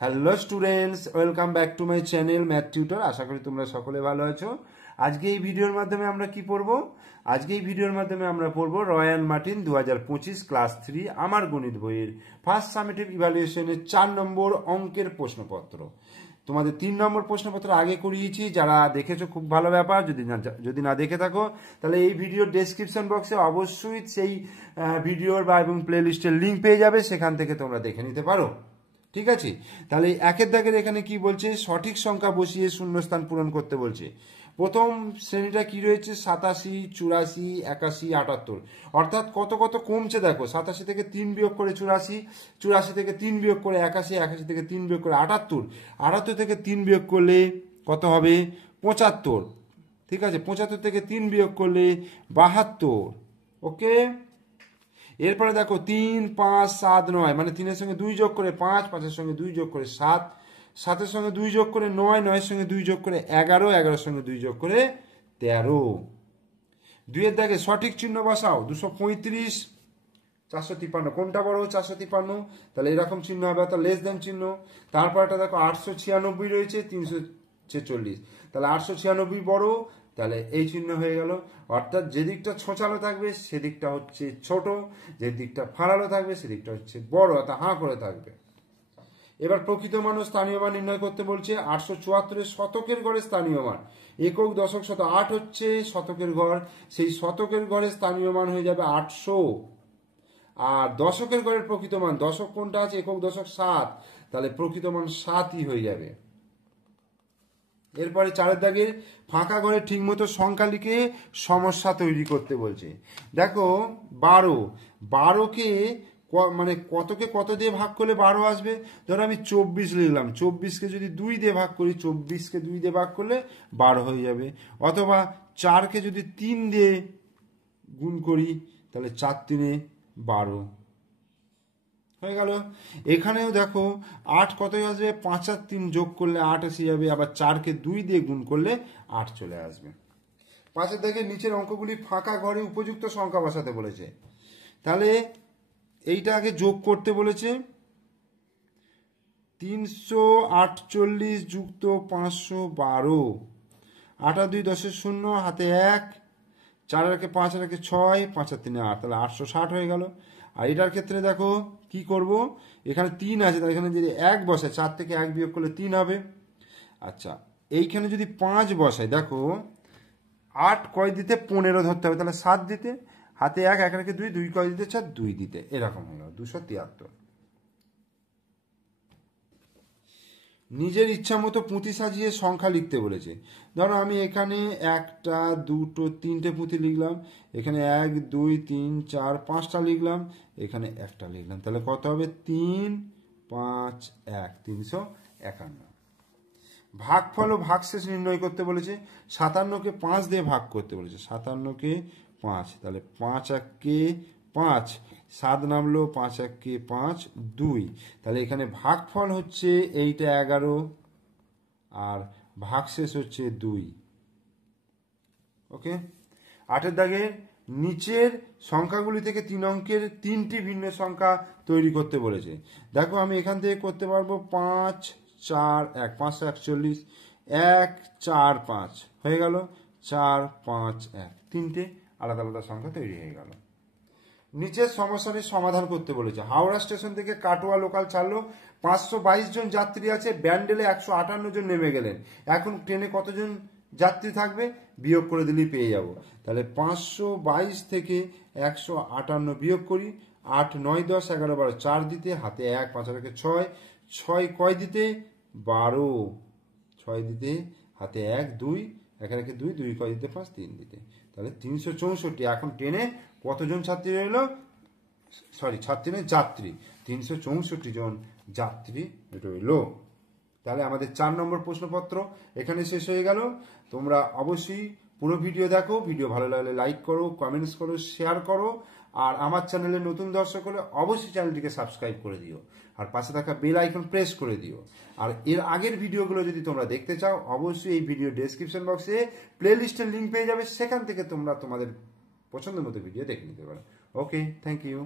Hello students, welcome back to my channel math tutor. আশা করি তোমরা সকলে ভালো আছো। আজকে এই ভিডিওর মাধ্যমে আমরা কি পড়বো? আজকে এই ভিডিওর মাধ্যমে আমরা পড়বো রয়্যাল মার্টিন 2025 ক্লাস 3 আমার গণিত বইয়ের ফার্স্ট সামেটিভ ইভ্যালুয়েশনের 4 নম্বর অঙ্কের প্রশ্নপত্র। তোমাদের 3 নম্বর প্রশ্নপত্র আগে করিয়েছি, যারা দেখেছো খুব ভালো ব্যাপার। যদি না দেখে থাকো তাহলে এই ভিডিওর ডেসক্রিপশন বক্সে অবশ্যই সেই ভিডিওর বা এবং প্লে লিস্টের লিঙ্ক পেয়ে যাবে, সেখান থেকে তোমরা দেখে নিতে পারো। ঠিক আছে, তাহলে একের দাগের এখানে কি বলছে? সঠিক সংখ্যা বসিয়ে শূন্যস্থান পূরণ করতে বলছে। প্রথম শ্রেণীটা কি রয়েছে? 87, 84, 81, 78। অর্থাৎ কত কত কমছে দেখো। 87 থেকে 3 বিয়োগ করে 84, 84 থেকে 3 বিয়োগ করে 81, 81 থেকে 3 বিয়োগ করে 78, 78 থেকে 3 বিয়োগ করলে কত হবে? 75। ঠিক আছে, 75 থেকে 3 বিয়োগ করলে 72। ওকে, এরপরে দেখো 3, 5, 7, 9, মানে 3 এর সঙ্গে 2 যোগ করে 5, 5 এর সঙ্গে 2 যোগ করে 7, 7 এর সঙ্গে 2 যোগ করে 9, 9 এর সঙ্গে 2 যোগ করে 11, 11 এর সঙ্গে 2 যোগ করে 13। 2 এর দাগে সঠিক চিহ্ন বসাও। 235, 453, কোনটা বড়? 453, তাহলে এরকম চিহ্ন হবে, অর্থাৎ লেস দেন চিহ্ন। তারপর একটা দেখো 896 রয়েছে, 346, তাহলে 896 বড়, তাহলে এই চিহ্ন হয়ে গেল। অর্থাৎ যে দিকটা ছোঁচালো থাকবে সেদিকটা হচ্ছে ছোট, যে দিকটা ফাড়ালো থাকবে সেদিকটা হচ্ছে বড়, অর্থাৎ হাঁ করে থাকবে। এবার প্রকৃত মান ও স্থানীয় মান নির্ণয় করতে বলছে। 874 শতকের ঘরে স্থানীয় মান, একক দশক শত 8 হচ্ছে শতকের ঘর, সেই শতকের ঘরে স্থানীয় মান হয়ে যাবে 800। আর দশকের ঘরের প্রকৃত মান, দশক কোনটা আছে? একক দশক 7, তাহলে প্রকৃত মান 7ই হয়ে যাবে। এরপরে 4 দাগের ফাঁকা ঘরে ঠিক মতো সংখ্যা লিখে সমস্যা তৈরি করতে বলছে। দেখো 12কে মানে কতকে কত দিয়ে ভাগ করলে 12 আসবে? ধরো আমি 24 লিখলাম, 24কে যদি 2 দিয়ে ভাগ করি, 24কে 2 দিয়ে ভাগ করলে 12 হয়ে যাবে। অথবা 4কে যদি 3 দিয়ে গুণ করি তাহলে 4 3 12 হয়ে গেল। এখানেও দেখো 8 কত আসবে? 5 আর 3 যোগ করলে 8 এসে যাবে। আবার 4কে 2 দিয়ে গুণ করলে 8 চলে আসবে। 5 থেকে নিচের অঙ্কগুলি ফাঁকা ঘরে উপযুক্ত সংখ্যা বসাতে বলেছে। তাহলে এইটা আগে যোগ করতে বলেছে। 348 যুক্ত 512, 8 আর 2 10 0, হাতে 1, 4 আর 5 আর 6, 5 আর 3 8, তাহলে 860 হয়ে গেল। আর এটার ক্ষেত্রে দেখো কি করব, এখানে 3 আছে, তাহলে এখানে যদি 1 বসায়, 4 থেকে 1 বিয়োগ করলে 3 হবে। আচ্ছা, এইখানে যদি 5 বসাই, দেখো 8 কয় দিতে? 15 ধরতে হবে, তাহলে 7 দিতে, হাতে 1, 1 রেখে 2, 2 কয় দিতে? 4, 2 দিতে, এরকম হয়ে গেল 273। নিজের ইচ্ছা মতো পুঁথি সাজিয়ে সংখ্যা লিখতে বলেছে। ধরো আমি এখানে 1, 2, 3টে পুঁথি লিখলাম, এখানে 1, 2, 3, 4, 5টা লিখলাম, এখানে একটা লিখলাম, তাহলে কত হবে? 3, 5, 1, 351। ভাগফল ও ভাগশেষ নির্ণয় করতে বলেছে। 57কে 5 দিয়ে ভাগ করতে বলেছে। 57কে 5, তাহলে 5 1কে 5, 7 নামলো, 5 1কে 5, 2, তাহলে এখানে ভাগফল হচ্ছে এইটা 11 আর ভাগশেষ হচ্ছে 2। ওকে, 8 দাগে নিচের সংখ্যাগুলি থেকে 3 অঙ্কের 3টি ভিন্ন সংখ্যা তৈরি করতে বলেছে। দেখো আমি এখান থেকে করতে পারবো 5 4 1, 5 41, 1 4 5 হয়ে গেল, 4 5 1, 3টে আলাদা আলাদা সংখ্যা তৈরি হয়ে গেল। নিচের সমস্যাটি সমাধান করতে বলেছে। হাওড়া স্টেশন থেকে কাটোয়া লোকাল ছাড়লো, 522 জন যাত্রী আছে, ব্যান্ডেলে 158 জন নেমে গেলেন। এখন ট্রেনে কতজন যাত্রী থাকবে? বিয়োগ করে দিলেই পেয়ে যাব। তাহলে 522 থেকে 158 বিয়োগ করি, 8 9 10 11 12, 4 দিতে, হাতে 1, 5 রেখে 6, 6 কয় দিতে? 12, 6 দিতে, হাতে 1 2, 1 রেখে 2, 2 কয় দিতে? 5, 3 দিতে, তাহলে 364। এখন ট্রেনে কতজন ছাত্রী রইল? ছাত্রী নয়, যাত্রী। 364 জন যাত্রী রইল। তাহলে আমাদের 4 নম্বর প্রশ্নপত্র এখানে শেষ হয়ে গেল। তোমরা অবশ্যই পুরো ভিডিও দেখো, ভিডিও ভালো লাগলে লাইক করো, কমেন্টস করো, শেয়ার করো। আর আমার চ্যানেলে নতুন দর্শক হলে অবশ্যই চ্যানেলটিকে সাবস্ক্রাইব করে দিও, আর পাশে থাকা বেল আইকন প্রেস করে দিও। আর এর আগের ভিডিওগুলো যদি তোমরা দেখতে চাও, অবশ্যই এই ভিডিও ডেসক্রিপশন বক্সে প্লে লিস্টের লিঙ্ক পেয়ে যাবে, সেখান থেকে তোমরা তোমাদের পছন্দের মতো ভিডিও দেখে নিতে পারো। ওকে, থ্যাংক ইউ।